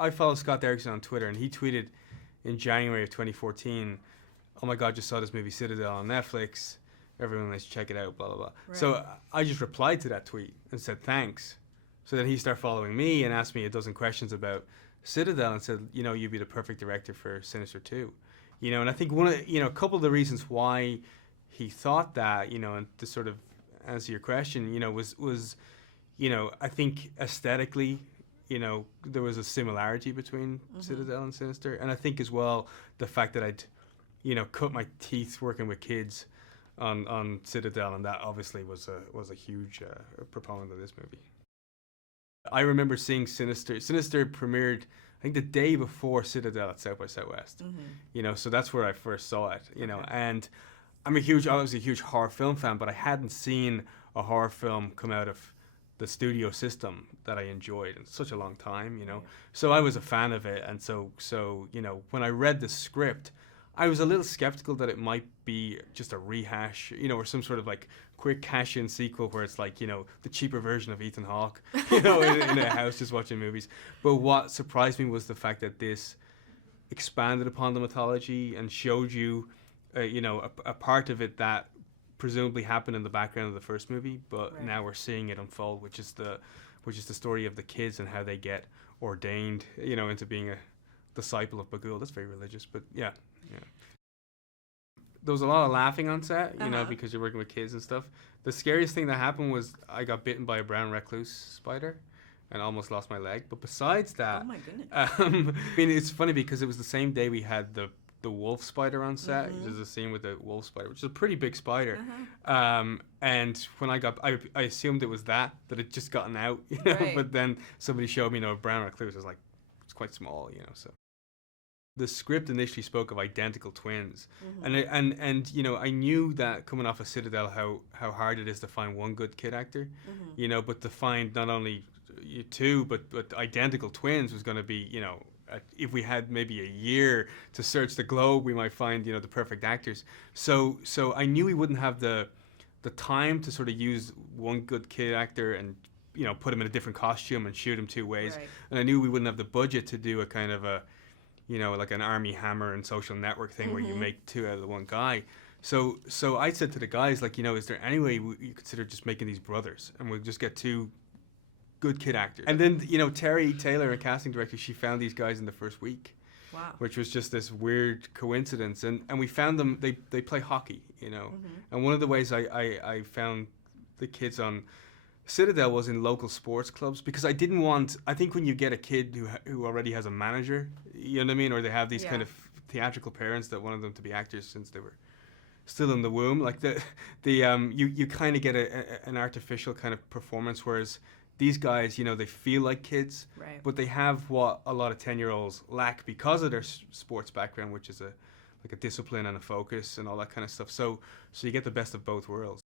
I follow Scott Derrickson on Twitter, and he tweeted in January of 2014, "Oh my God, just saw this movie Citadel on Netflix. Everyone, let's check it out." Blah blah blah. Right. So I just replied to that tweet and said thanks. So then he started following me and asked me a dozen questions about Citadel and said, you'd be the perfect director for Sinister 2. And I think a couple of the reasons why he thought that, and to sort of answer your question, was I think aesthetically, there was a similarity between Citadel and Sinister. And I think as well, the fact that I'd, cut my teeth working with kids on Citadel, and that obviously was a huge proponent of this movie. I remember seeing Sinister. Sinister premiered, I think, the day before Citadel at South by Southwest. So that's where I first saw it. And I was a huge horror film fan, but I hadn't seen a horror film come out of the studio system that I enjoyed in such a long time. So I was a fan of it, and so when I read the script, I was a little skeptical that it might be just a rehash, or some sort of like quick cash-in sequel where it's like, the cheaper version of Ethan Hawke, in a house just watching movies. But what surprised me was the fact that this expanded upon the mythology and showed you, a part of it that presumably happened in the background of the first movie, but now we're seeing it unfold, which is the story of the kids and how they get ordained, into being a disciple of Bagul. That's very religious, but yeah. There was a lot of laughing on set, because you're working with kids and stuff. The scariest thing that happened was I got bitten by a brown recluse spider and almost lost my leg. But besides that, oh my goodness. It's funny because it was the same day we had the wolf spider on set. There's a scene with the wolf spider, which is a pretty big spider. And when I assumed it was that had just gotten out, Right. But then somebody showed me, a brown recluse. I was like, it's quite small, so. The script initially spoke of identical twins, and I knew that coming off of Citadel how hard it is to find one good kid actor, but to find not only two but identical twins was going to be, if we had maybe a year to search the globe, we might find the perfect actors. So I knew we wouldn't have the time to sort of use one good kid actor and put him in a different costume and shoot him two ways, Right. and I knew we wouldn't have the budget to do a kind of a like an Army Hammer and Social Network thing where you make two out of the one guy. So I said to the guys, like, is there any way you consider just making these brothers and we'll just get two good kid actors? And then, Terry Taylor, a casting director, she found these guys in the first week. Wow. Which was just this weird coincidence. And we found them, they play hockey, And one of the ways I found the kids on Citadel was in local sports clubs, because I think when you get a kid who already has a manager, you know what I mean, or they have these kind of theatrical parents that wanted them to be actors since they were still in the womb, like you kind of get an artificial kind of performance, whereas these guys, they feel like kids, right. but they have what a lot of 10-year-olds lack because of their sports background, which is a discipline and a focus and all that kind of stuff. So you get the best of both worlds.